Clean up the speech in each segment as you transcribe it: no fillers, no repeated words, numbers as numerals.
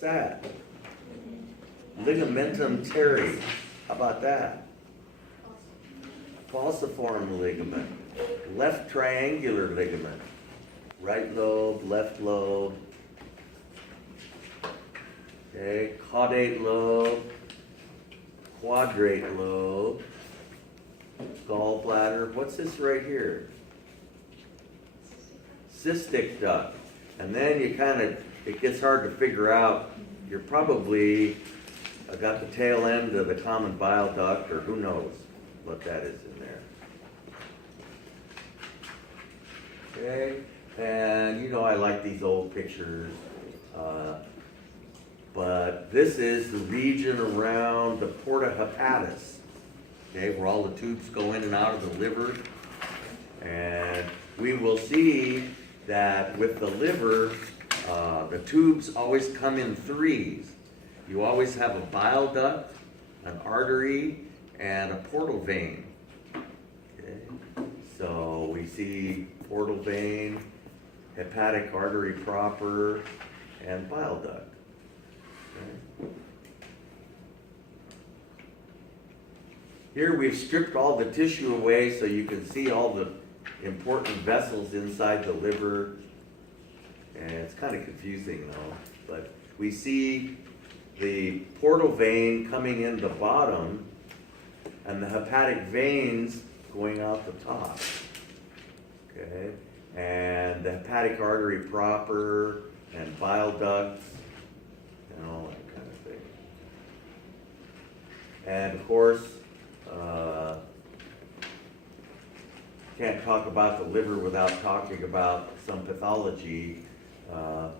What's that? Ligamentum teri. How about that? Falciform ligament. Left triangular ligament. Right lobe, left lobe. Okay, caudate lobe, quadrate lobe, gallbladder. What's this right here? Cystic duct. And then you it gets hard to figure out. You're probably got the tail end of the common bile duct, or who knows what that is in there. Okay, and you know I like these old pictures. But this is the region around the porta hepatis, okay, where all the tubes go in and out of the liver. And we will see that with the liver, the tubes always come in threes. You always have a bile duct, an artery, and a portal vein. Okay. So we see portal vein, hepatic artery proper, and bile duct. Here we've stripped all the tissue away so you can see all the important vessels inside the liver. And it's kind of confusing though, but we see the portal vein coming in the bottom and the hepatic veins going out the top. Okay, and the hepatic artery proper and bile ducts and all that kind of thing. And of course, can't talk about the liver without talking about some pathology. A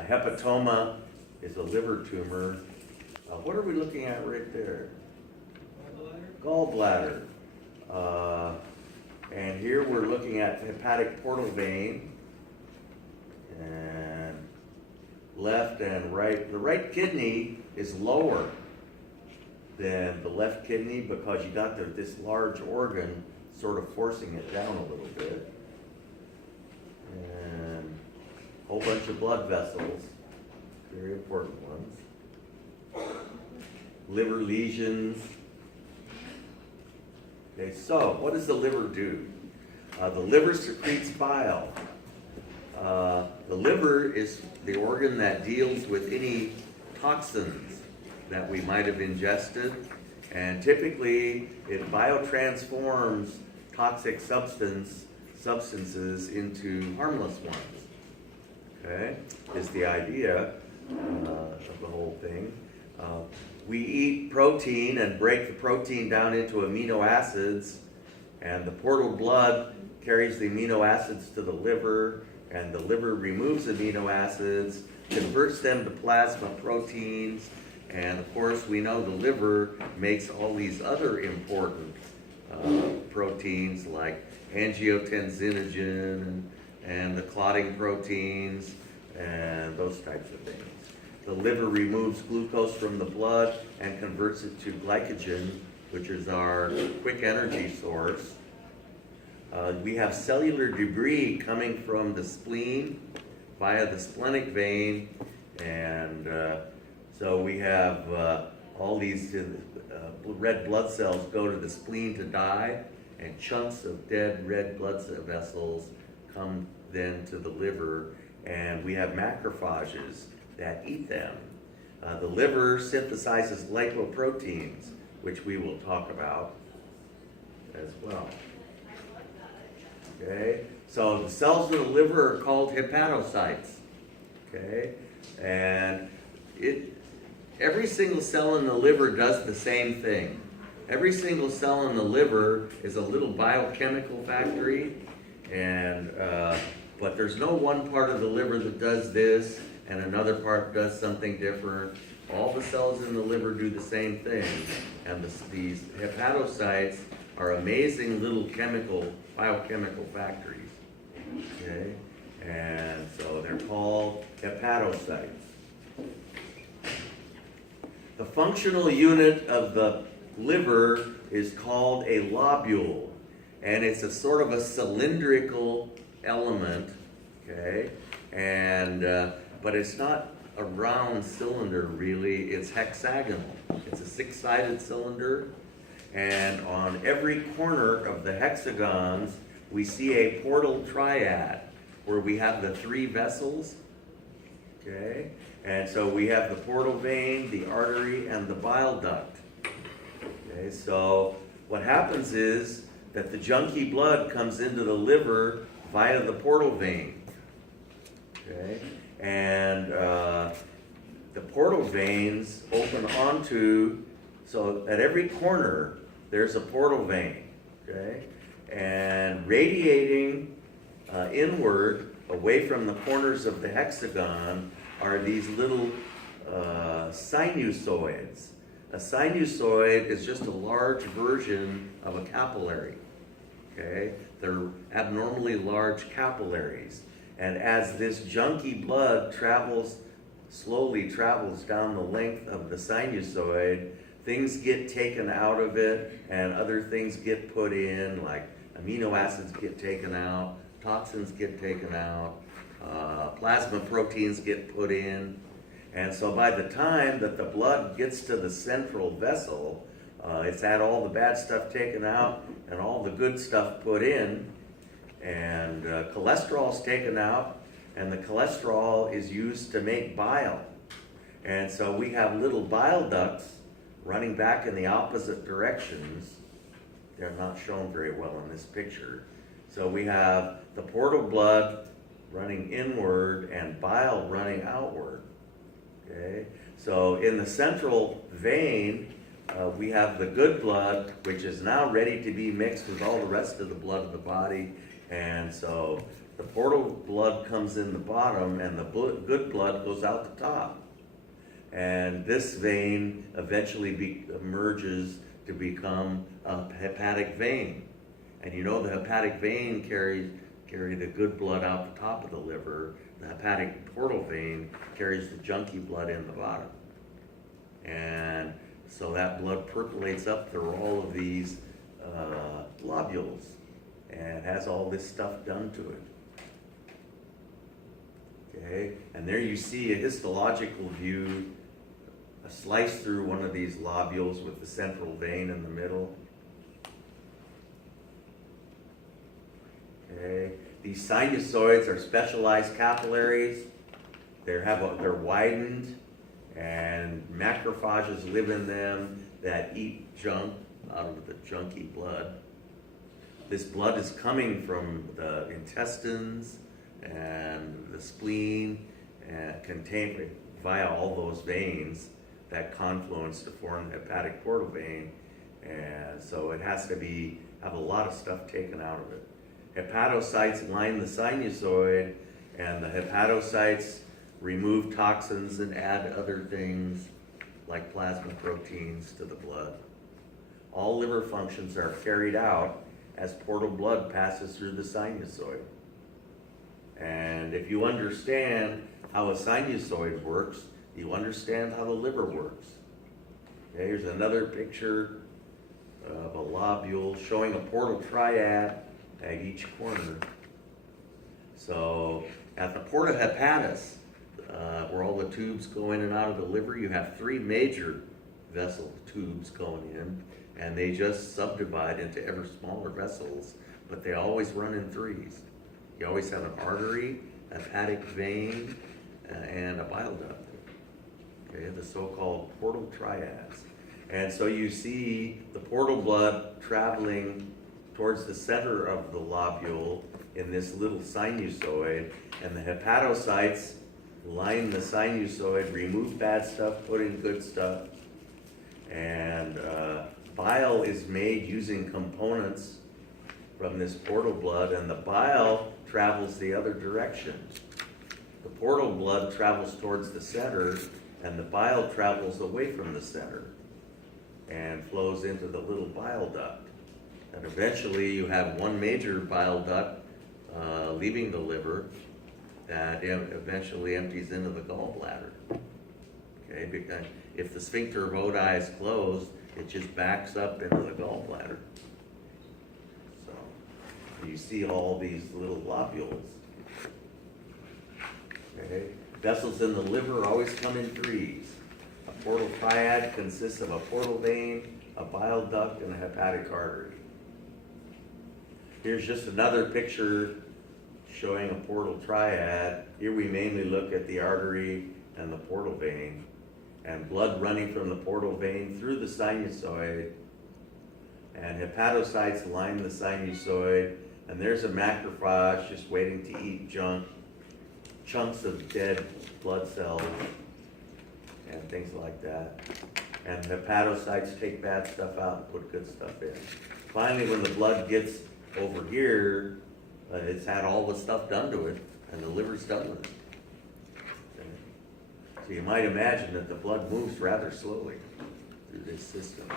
hepatoma is a liver tumor. What are we looking at right there? Gallbladder. And here we're looking at hepatic portal vein. And left and right. The right kidney is lower than the left kidney because you got this large organ sort of forcing it down a little bit. And a whole bunch of blood vessels, very important ones. Liver lesions. Okay, so what does the liver do? The liver secretes bile. The liver is the organ that deals with any toxins that we might have ingested, and typically it biotransforms toxic substances into harmless ones. Okay, is the idea of the whole thing. We eat protein and break the protein down into amino acids, and the portal blood carries the amino acids to the liver, and the liver removes amino acids, converts them to plasma proteins, and of course we know the liver makes all these other important proteins like angiotensinogen and the clotting proteins and those types of things. The liver removes glucose from the blood and converts it to glycogen, which is our quick energy source. We have cellular debris coming from the spleen via the splenic vein, and so we have all these red blood cells go to the spleen to die, and chunks of dead red blood vessels come then to the liver, and we have macrophages that eat them. The liver synthesizes lipoproteins, which we will talk about as well. Okay, so the cells in the liver are called hepatocytes. Okay, and every single cell in the liver does the same thing. Every single cell in the liver is a little biochemical factory, and but there's no one part of the liver that does this and another part does something different. All the cells in the liver do the same thing, and these hepatocytes are amazing little biochemical factories. Okay, and so they're called hepatocytes. The functional unit of the liver is called a lobule, and it's a sort of a cylindrical element. Okay, and but it's not a round cylinder, really. It's hexagonal. It's a six-sided cylinder, and on every corner of the hexagons, we see a portal triad where we have the three vessels, okay? And so we have the portal vein, the artery, and the bile duct. Okay, so what happens is that the junky blood comes into the liver via the portal vein. Okay, and the portal veins open onto, so at every corner there's a portal vein. Okay, and radiating inward away from the corners of the hexagon are these little sinusoids. A sinusoid is just a large version of a capillary. Okay, they're abnormally large capillaries, and as this junky blood slowly travels down the length of the sinusoid, things get taken out of it and other things get put in, like amino acids get taken out, toxins get taken out, plasma proteins get put in. And so by the time that the blood gets to the central vessel, it's had all the bad stuff taken out and all the good stuff put in, and cholesterol's taken out, and the cholesterol is used to make bile. And so we have little bile ducts running back in the opposite directions. They're not shown very well in this picture. So we have the portal blood running inward and bile running outward. Okay, so in the central vein, we have the good blood, which is now ready to be mixed with all the rest of the blood of the body. And so the portal blood comes in the bottom and the good blood goes out the top. And this vein eventually emerges to become a hepatic vein. And you know the hepatic vein carry the good blood out the top of the liver. The hepatic portal vein carries the junky blood in the bottom. And so that blood percolates up through all of these lobules and has all this stuff done to it. Okay, and there you see a histological view, a slice through one of these lobules with the central vein in the middle. Okay, these sinusoids are specialized capillaries. They're widened, and macrophages live in them that eat junk out of the junky blood. This blood is coming from the intestines and the spleen and contained via all those veins that confluence to form the hepatic portal vein, and so it has to have a lot of stuff taken out of it. Hepatocytes line the sinusoid, and the hepatocytes remove toxins and add other things like plasma proteins to the blood. All liver functions are carried out as portal blood passes through the sinusoid. And if you understand how a sinusoid works, you understand how the liver works. Okay, here's another picture of a lobule showing a portal triad at each corner. So at the porta hepatis, where all the tubes go in and out of the liver, you have three major vessel tubes going in, and they just subdivide into ever smaller vessels, but they always run in threes. You always have an artery, a hepatic vein, and a bile duct. Okay, the so-called portal triads. And so you see the portal blood traveling towards the center of the lobule in this little sinusoid, and the hepatocytes line the sinusoid, remove bad stuff, put in good stuff, and bile is made using components from this portal blood, and the bile travels the other direction. The portal blood travels towards the center, and the bile travels away from the center and flows into the little bile duct. And eventually you have one major bile duct leaving the liver that eventually empties into the gallbladder. Okay, because if the sphincter of Oddi is closed, it just backs up into the gallbladder. So you see all these little lobules. Okay, Vessels in the liver always come in threes. A portal triad consists of a portal vein, a bile duct, and a hepatic artery. Here's just another picture showing a portal triad. Here we mainly look at the artery and the portal vein, and blood running from the portal vein through the sinusoid, and hepatocytes line the sinusoid, and there's a macrophage just waiting to eat chunks of dead blood cells and things like that. And hepatocytes take bad stuff out and put good stuff in. Finally, when the blood gets over here, it's had all the stuff done to it, and the liver's done with it. Okay. So you might imagine that the blood moves rather slowly through this system.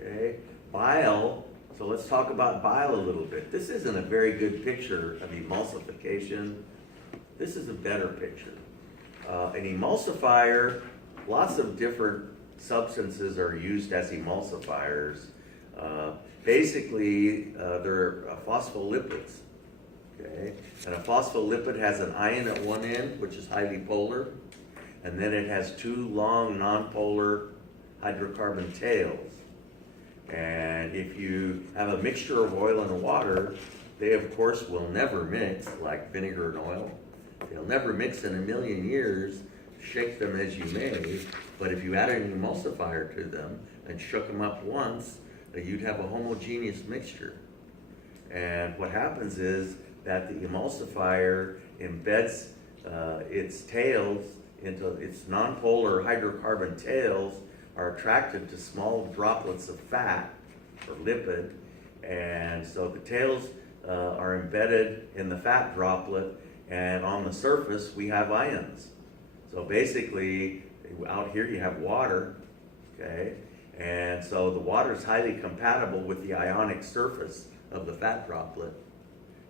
Okay, bile. So let's talk about bile a little bit. This isn't a very good picture of emulsification. This is a better picture. An emulsifier, lots of different substances are used as emulsifiers. Basically, they're phospholipids. Okay, and a phospholipid has an ion at one end, which is highly polar, and then it has two long nonpolar hydrocarbon tails. And if you have a mixture of oil and water, they of course will never mix, like vinegar and oil. They'll never mix in a million years, shake them as you may, but if you added an emulsifier to them and shook them up once, you'd have a homogeneous mixture. And what happens is that the emulsifier embeds its tails into its nonpolar hydrocarbon tails are attracted to small droplets of fat or lipid, and so the tails are embedded in the fat droplet, and on the surface we have ions. So basically, out here you have water, okay, and so the water is highly compatible with the ionic surface of the fat droplet,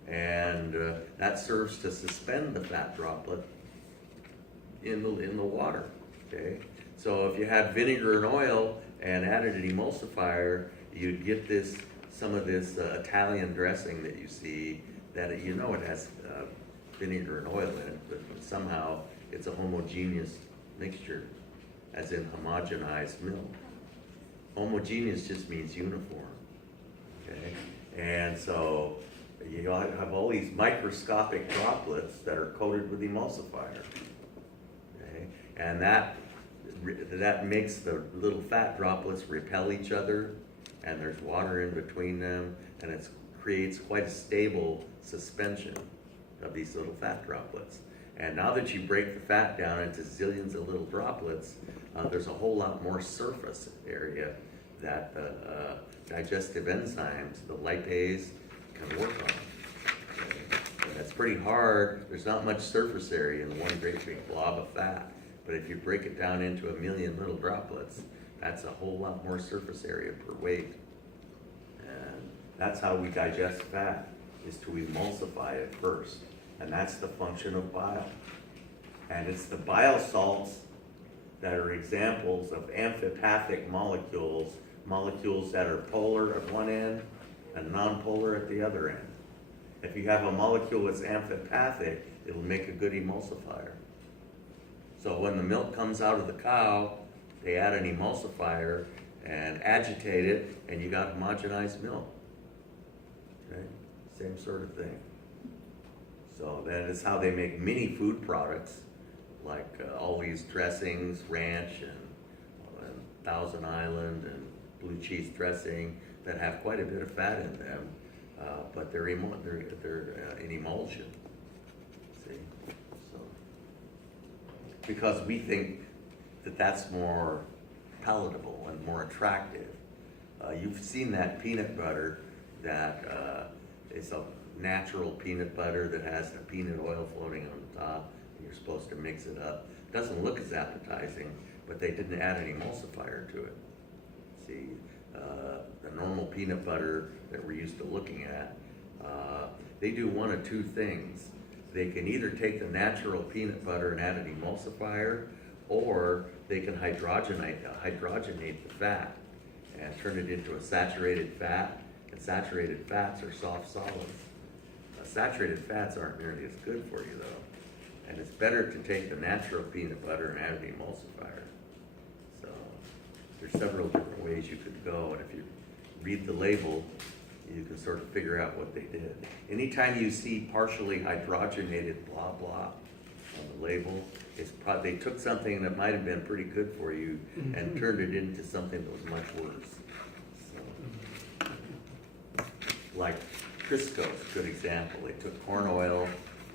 and that serves to suspend the fat droplet in the water, okay. So if you had vinegar and oil and added an emulsifier, you'd get some of this Italian dressing that you see, that it has vinegar and oil in it, but somehow it's a homogeneous mixture, as in homogenized milk. Homogeneous just means uniform, okay? And so you have all these microscopic droplets that are coated with emulsifier, okay? And that makes the little fat droplets repel each other, and there's water in between them, and it creates quite a stable suspension of these little fat droplets. And now that you break the fat down into zillions of little droplets, there's a whole lot more surface area that digestive enzymes, the lipase, can work on. Okay? And that's pretty hard. There's not much surface area in one great big blob of fat. But if you break it down into a million little droplets, that's a whole lot more surface area per weight. And that's how we digest fat, is to emulsify it first. And that's the function of bile. And it's the bile salts that are examples of amphipathic molecules, molecules that are polar at one end and nonpolar at the other end. If you have a molecule that's amphipathic, it'll make a good emulsifier. So when the milk comes out of the cow, they add an emulsifier and agitate it, and you got homogenized milk. Okay? Same sort of thing. So that is how they make many food products, like all these dressings, ranch and Thousand Island and blue cheese dressing, that have quite a bit of fat in them, but they're in emulsion. See, so because we think that that's more palatable and more attractive. You've seen that peanut butter that is a natural peanut butter that has the peanut oil floating on the top, and you're supposed to mix it up. It doesn't look as appetizing, but they didn't add an emulsifier to it. See, the normal peanut butter that we're used to looking at, they do one of two things. They can either take the natural peanut butter and add an emulsifier, or they can hydrogenate the fat and turn it into a saturated fat, and saturated fats are soft solids. saturated fats aren't nearly as good for you though. And it's better to take the natural peanut butter and add an emulsifier. So there's several different ways you could go, and if you read the label, you can sort of figure out what they did. Anytime you see partially hydrogenated blah blah on the label, they took something that might have been pretty good for you and turned it into something that was much worse. So, like Crisco's, good example. They took corn oil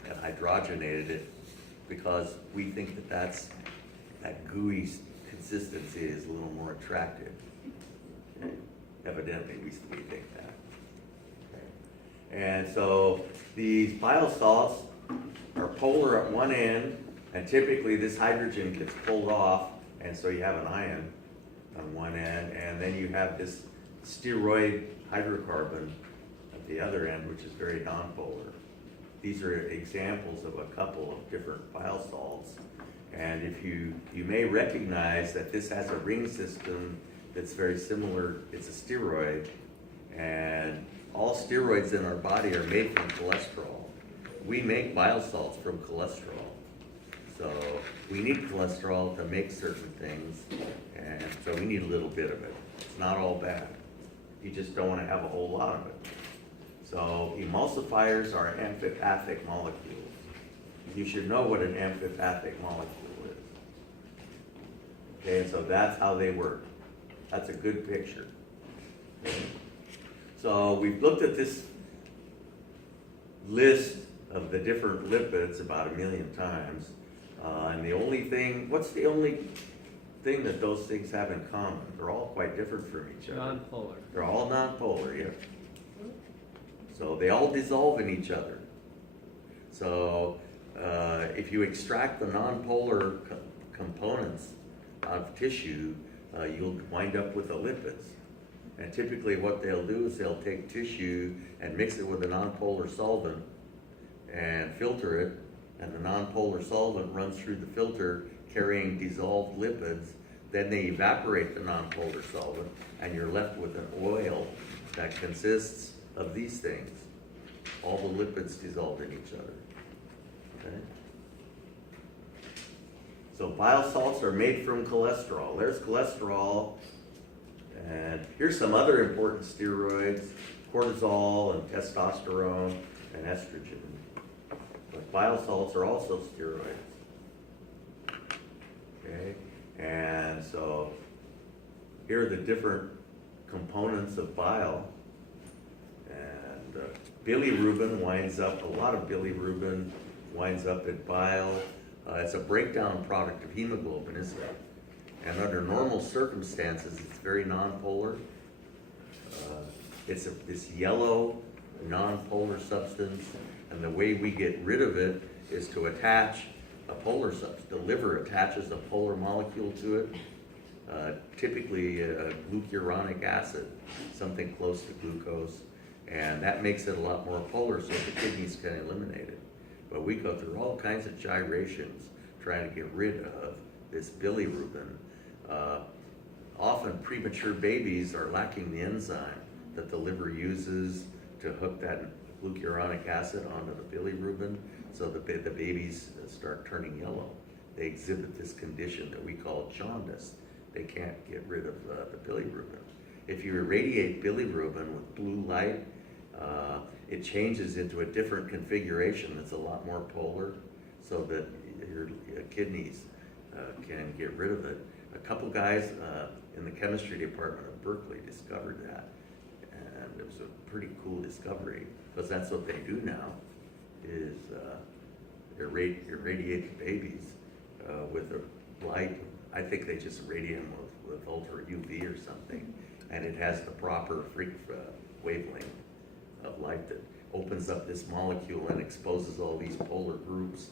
and hydrogenated it because we think that gooey consistency is a little more attractive. Okay. Evidently, we think that. Okay. And so these bile salts are polar at one end, and typically this hydrogen gets pulled off, and so you have an ion on one end, and then you have this steroid hydrocarbon at the other end, which is very nonpolar. These are examples of a couple of different bile salts, and if you may recognize that this has a ring system that's very similar. It's a steroid, and all steroids in our body are made from cholesterol. We make bile salts from cholesterol. So we need cholesterol to make certain things, and so we need a little bit of it. It's not all bad. You just don't want to have a whole lot of it. So emulsifiers are amphipathic molecules. You should know what an amphipathic molecule is. Okay, and so that's how they work. That's a good picture. So we've looked at this list of the different lipids about 1 million times. And what's the only thing that those things have in common? They're all quite different from each other. Nonpolar. They're all nonpolar, yeah. So they all dissolve in each other. So if you extract the nonpolar components of tissue, you'll wind up with the lipids. And typically what they'll do is they'll take tissue and mix it with a nonpolar solvent and filter it, and the nonpolar solvent runs through the filter carrying dissolved lipids. Then they evaporate the nonpolar solvent, and you're left with an oil that consists of these things. All the lipids dissolved in each other. Okay? So bile salts are made from cholesterol. There's cholesterol, and here's some other important steroids: cortisol and testosterone and estrogen. But bile salts are also steroids. Okay, and so here are the different components of bile. And bilirubin winds up, a lot of bilirubin winds up in bile. It's a breakdown product of hemoglobin, isn't it? And under normal circumstances, it's very nonpolar. It's this yellow nonpolar substance, and the way we get rid of it is to attach a polar substance. The liver attaches a polar molecule to it, typically glucuronic acid, something close to glucose, and that makes it a lot more polar so the kidneys can eliminate it. But we go through all kinds of gyrations trying to get rid of this bilirubin. Often premature babies are lacking the enzyme that the liver uses to hook that glucuronic acid onto the bilirubin, so the babies start turning yellow. They exhibit this condition that we call jaundice. They can't get rid of the bilirubin. If you irradiate bilirubin with blue light, it changes into a different configuration that's a lot more polar, so that your kidneys can get rid of it. A couple guys in the chemistry department of Berkeley discovered that, and it was a pretty cool discovery, because that's what they do now, is irradiate the babies with a light. I think they just irradiate them with ultra UV or something, and it has the proper wavelength of light that opens up this molecule and exposes all these polar groups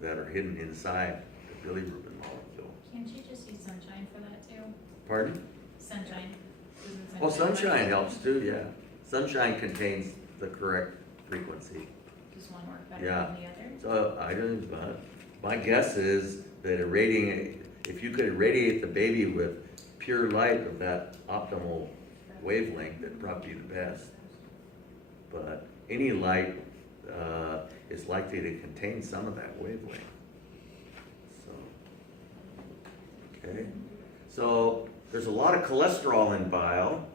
that are hidden inside the bilirubin molecule. Can't you just use sunshine for that too? Pardon? Sunshine. Well, sunshine helps too, yeah. Sunshine contains the correct frequency. Does one work better Yeah. than the other? So I don't, but my guess is that if you could irradiate the baby with pure light of that optimal wavelength, it'd probably be the best. But any light is likely to contain some of that wavelength. So, okay. So there's a lot of cholesterol in bile,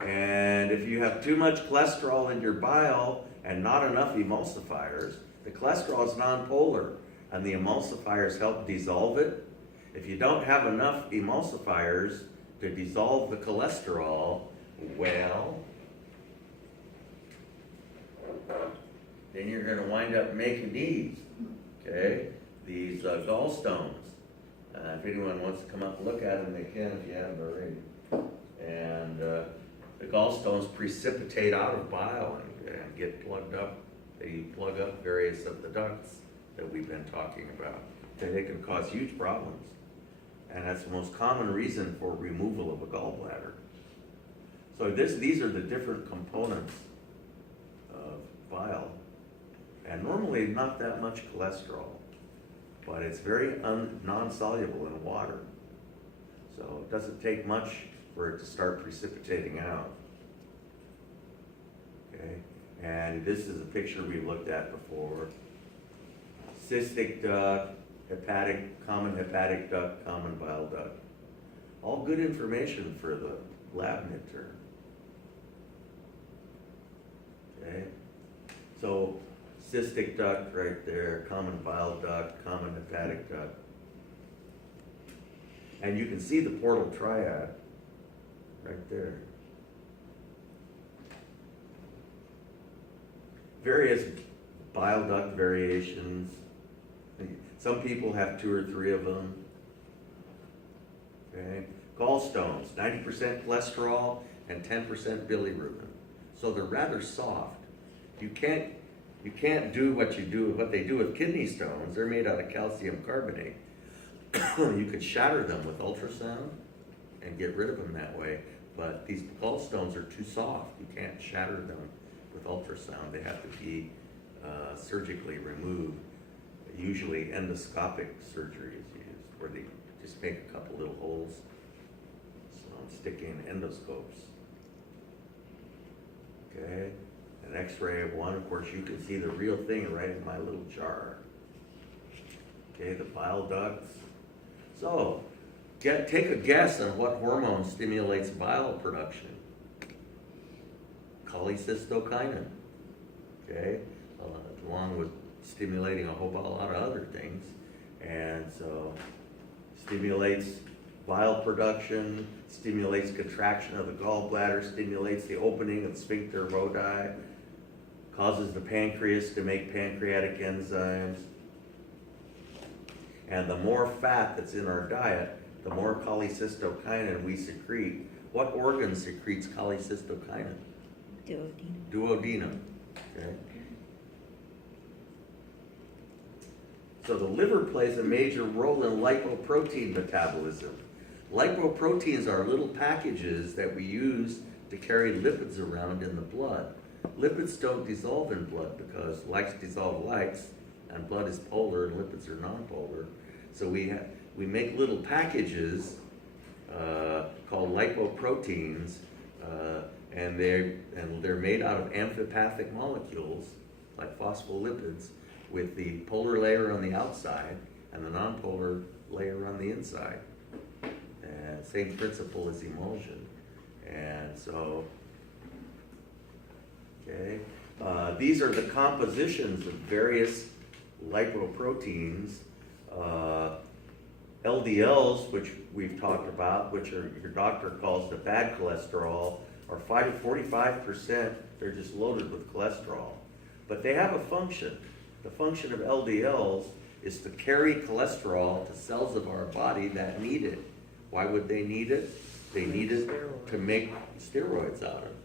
and if you have too much cholesterol in your bile and not enough emulsifiers, the cholesterol is nonpolar, and the emulsifiers help dissolve it. If you don't have enough emulsifiers to dissolve the cholesterol, well, then you're going to wind up making these, okay? These gallstones. If anyone wants to come up and look at them, they can if you haven't already. And the gallstones precipitate out of bile and get plugged up. They plug up various of the ducts that we've been talking about. They can cause huge problems. And that's the most common reason for removal of a gallbladder. So these are the different components of bile. And normally not that much cholesterol, but it's very non-soluble in water. So it doesn't take much for it to start precipitating out. Okay, and this is a picture we looked at before. Cystic duct, common hepatic duct, common bile duct. All good information for the lab midterm. Okay, so cystic duct right there, common bile duct, common hepatic duct. And you can see the portal triad right there. Various bile duct variations. Some people have 2 or 3 of them. Okay, gallstones, 90% cholesterol and 10% bilirubin. So they're rather soft. You can't do what they do with kidney stones. They're made out of calcium carbonate. You could shatter them with ultrasound and get rid of them that way. But these gallstones are too soft. You can't shatter them with ultrasound. They have to be surgically removed. Usually endoscopic surgery is used, where they just make a couple little holes, so stick in endoscopes. Okay, an X-ray of one. Of course, you can see the real thing right in my little jar. Okay, the bile ducts. So, take a guess on what hormone stimulates bile production. Cholecystokinin. Okay, along with stimulating a whole lot of other things. And so stimulates bile production, stimulates contraction of the gallbladder, stimulates the opening of sphincter rodi, causes the pancreas to make pancreatic enzymes. And the more fat that's in our diet, the more cholecystokinin we secrete. What organ secretes cholecystokinin? Duodenum. Duodenum. Okay. So the liver plays a major role in lipoprotein metabolism. Lipoproteins are little packages that we use to carry lipids around in the blood. Lipids don't dissolve in blood because likes dissolve likes, and blood is polar and lipids are nonpolar. So we make little packages called lipoproteins, and they're made out of amphipathic molecules like phospholipids, with the polar layer on the outside and the nonpolar layer on the inside. And same principle as emulsion. And so, okay, these are the compositions of various lipoproteins. LDLs, which we've talked about, which are your doctor calls the bad cholesterol, are 45%. They're just loaded with cholesterol. But they have a function. The function of LDLs is to carry cholesterol to cells of our body that need it. Why would they need it? They need it to make steroids out of it.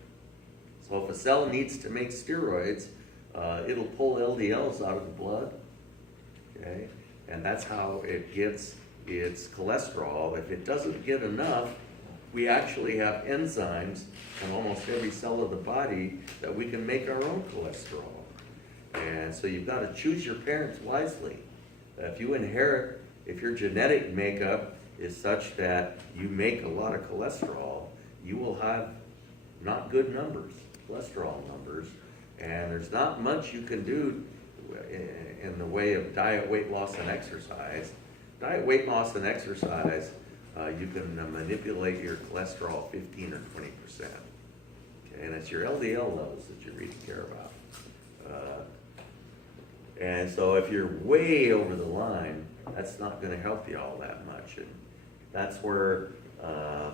So if a cell needs to make steroids, it'll pull LDLs out of the blood, okay? And that's how it gets its cholesterol. If it doesn't get enough, we actually have enzymes in almost every cell of the body that we can make our own cholesterol. And so you've got to choose your parents wisely. If you inherit, if your genetic makeup is such that you make a lot of cholesterol, you will have not good numbers, cholesterol numbers, And there's not much you can do in the way of diet, weight loss, and exercise. Diet, weight loss, and exercise, you can manipulate your cholesterol 15 or 20%. Okay, and it's your LDL levels that you really care about. And so if you're way over the line, that's not going to help you all that much. And that's where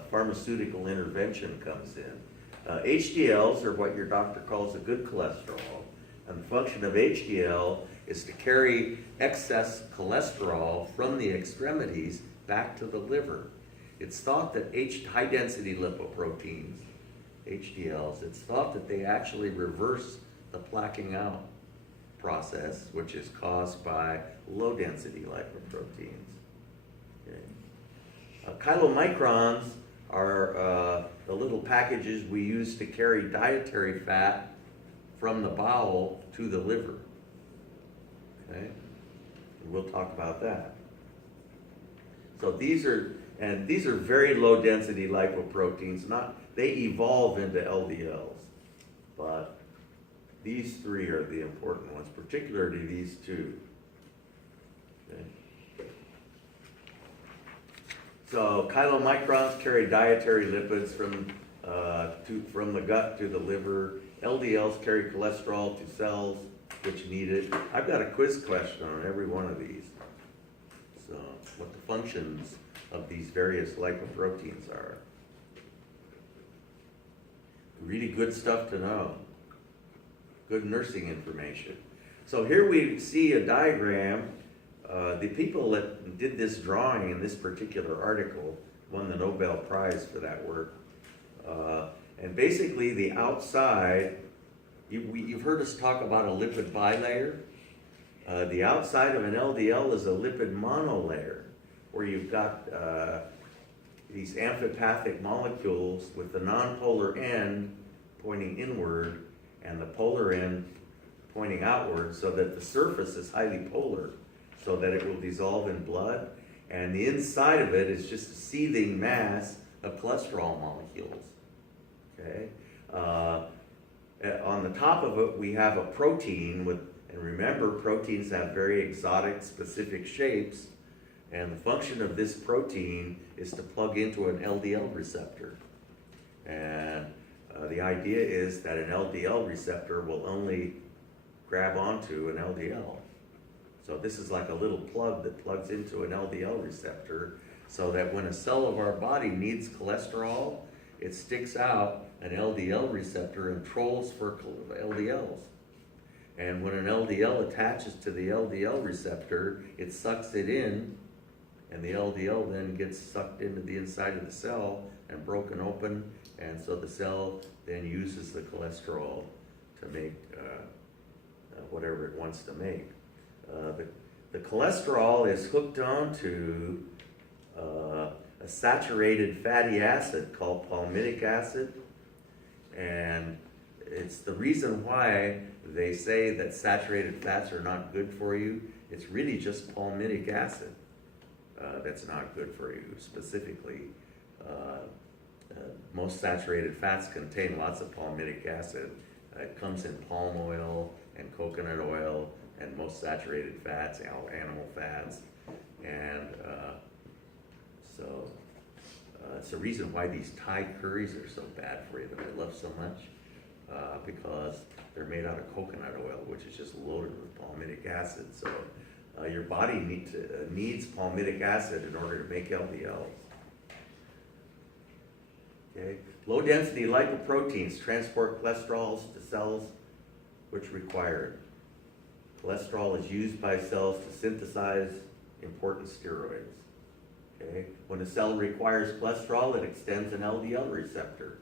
pharmaceutical intervention comes in. HDLs are what your doctor calls a good cholesterol. And the function of HDL is to carry excess cholesterol from the extremities back to the liver. It's thought that high-density lipoproteins, HDLs, it's thought that they actually reverse the plaquing out process, which is caused by low-density lipoproteins. Okay. Chylomicrons are the little packages we use to carry dietary fat from the bowel to the liver. Okay, and we'll talk about that. So these are very low density lipoproteins. They evolve into LDLs, but these three are the important ones, particularly these two. Okay. So chylomicrons carry dietary lipids from the gut to the liver. LDLs carry cholesterol to cells which need it. I've got a quiz question on every one of these. So what the functions of these various lipoproteins are. Really good stuff to know. Good nursing information. So here we see a diagram. The people that did this drawing in this particular article won the Nobel Prize for that work. And basically the outside, you've heard us talk about a lipid bilayer. The outside of an LDL is a lipid monolayer, where you've got these amphipathic molecules with the nonpolar end pointing inward and the polar end pointing outward, so that the surface is highly polar, so that it will dissolve in blood. And the inside of it is just a seething mass of cholesterol molecules. Okay. On the top of it, we have a protein and remember, proteins have very exotic, specific shapes, and the function of this protein is to plug into an LDL receptor. And the idea is that an LDL receptor will only grab onto an LDL. So this is like a little plug that plugs into an LDL receptor, so that when a cell of our body needs cholesterol, it sticks out an LDL receptor and trolls for LDLs. And when an LDL attaches to the LDL receptor, it sucks it in, and the LDL then gets sucked into the inside of the cell and broken open, and so the cell then uses the cholesterol to make whatever it wants to make. The cholesterol is hooked onto a saturated fatty acid called palmitic acid, and it's the reason why they say that saturated fats are not good for you. It's really just palmitic acid that's not good for you specifically. Most saturated fats contain lots of palmitic acid. It comes in palm oil and coconut oil and most saturated fats, animal fats. And so it's the reason why these Thai curries are so bad for you that I love so much, because they're made out of coconut oil, which is just loaded with palmitic acid. So your body needs palmitic acid in order to make LDLs. Okay. Low density lipoproteins transport cholesterols to cells which require it. Cholesterol is used by cells to synthesize important steroids. Okay. When a cell requires cholesterol, it extends an LDL receptor.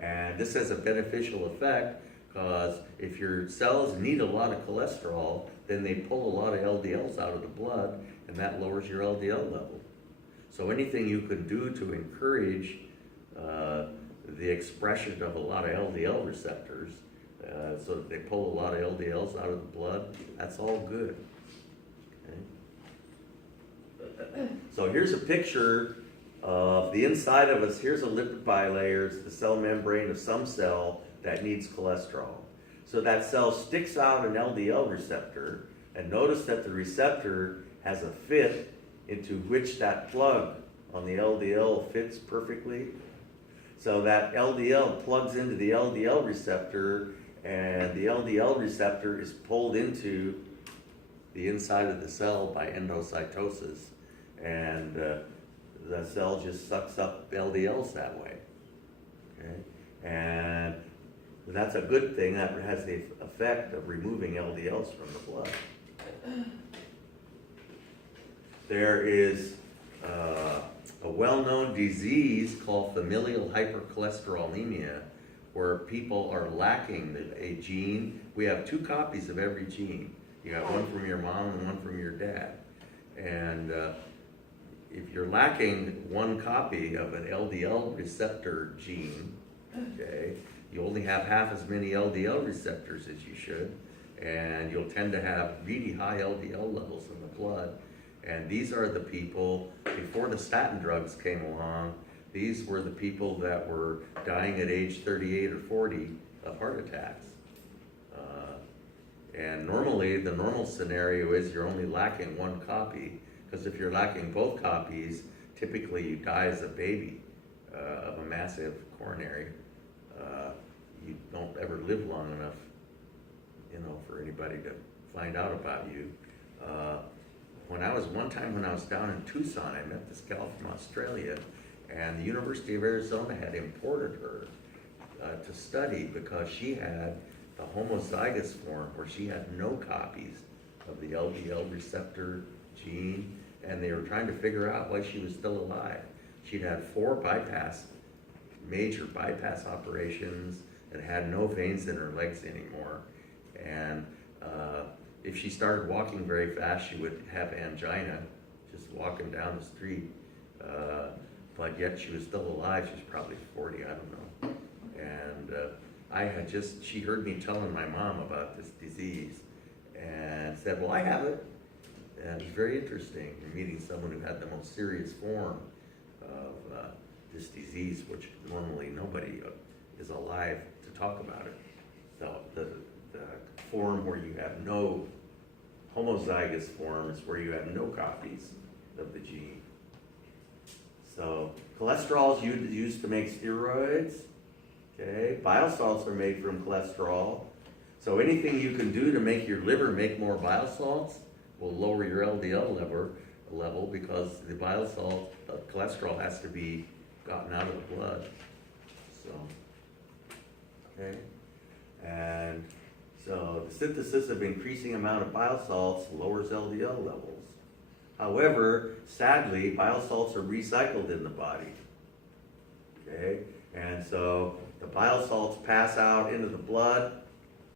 And this has a beneficial effect because if your cells need a lot of cholesterol, then they pull a lot of LDLs out of the blood, and that lowers your LDL level. So anything you can do to encourage the expression of a lot of LDL receptors, so that they pull a lot of LDLs out of the blood, that's all good. Okay. So here's a picture of the inside of us. Here's a lipid bilayer, the cell membrane of some cell that needs cholesterol. So that cell sticks out an LDL receptor, and notice that the receptor has a fit into which that plug on the LDL fits perfectly. So that LDL plugs into the LDL receptor, and the LDL receptor is pulled into the inside of the cell by endocytosis, and the cell just sucks up LDLs that way. Okay? And that's a good thing. That has the effect of removing LDLs from the blood. There is a well-known disease called familial hypercholesterolemia, where people are lacking a gene. We have 2 copies of every gene. You got one from your mom and one from your dad. And if you're lacking 1 copy of an LDL receptor gene, okay, you only have half as many LDL receptors as you should, and you'll tend to have really high LDL levels in the blood. And these are the people, before the statin drugs came along, these were the people that were dying at age 38 or 40 of heart attacks. And normally, the normal scenario is you're only lacking 1 copy, because if you're lacking both copies, typically you die as a baby of a massive coronary. You don't ever live long enough, you know, for anybody to find out about you. When I was down in Tucson, I met this gal from Australia, and the University of Arizona had imported her to study because she had the homozygous form, where she had no copies of the LDL receptor gene, and they were trying to figure out why she was still alive. She'd had 4 major bypass operations, and had no veins in her legs anymore. And if she started walking very fast, she would have angina, just walking down the street. But yet she was still alive. She was probably 40, I don't know. And she heard me telling my mom about this disease, and said, well, I have it. And it was very interesting meeting someone who had the most serious form of this disease, which normally nobody is alive to talk about it. So the form where you have no homozygous form is where you have no copies of the gene. So cholesterol is used to make steroids. Okay, bile salts are made from cholesterol. So anything you can do to make your liver make more bile salts will lower your LDL level, because the bile salt, cholesterol has to be gotten out of the blood. So, okay, and so the synthesis of increasing amount of bile salts lowers LDL levels. However, sadly, bile salts are recycled in the body. Okay, and so the bile salts pass out into the blood,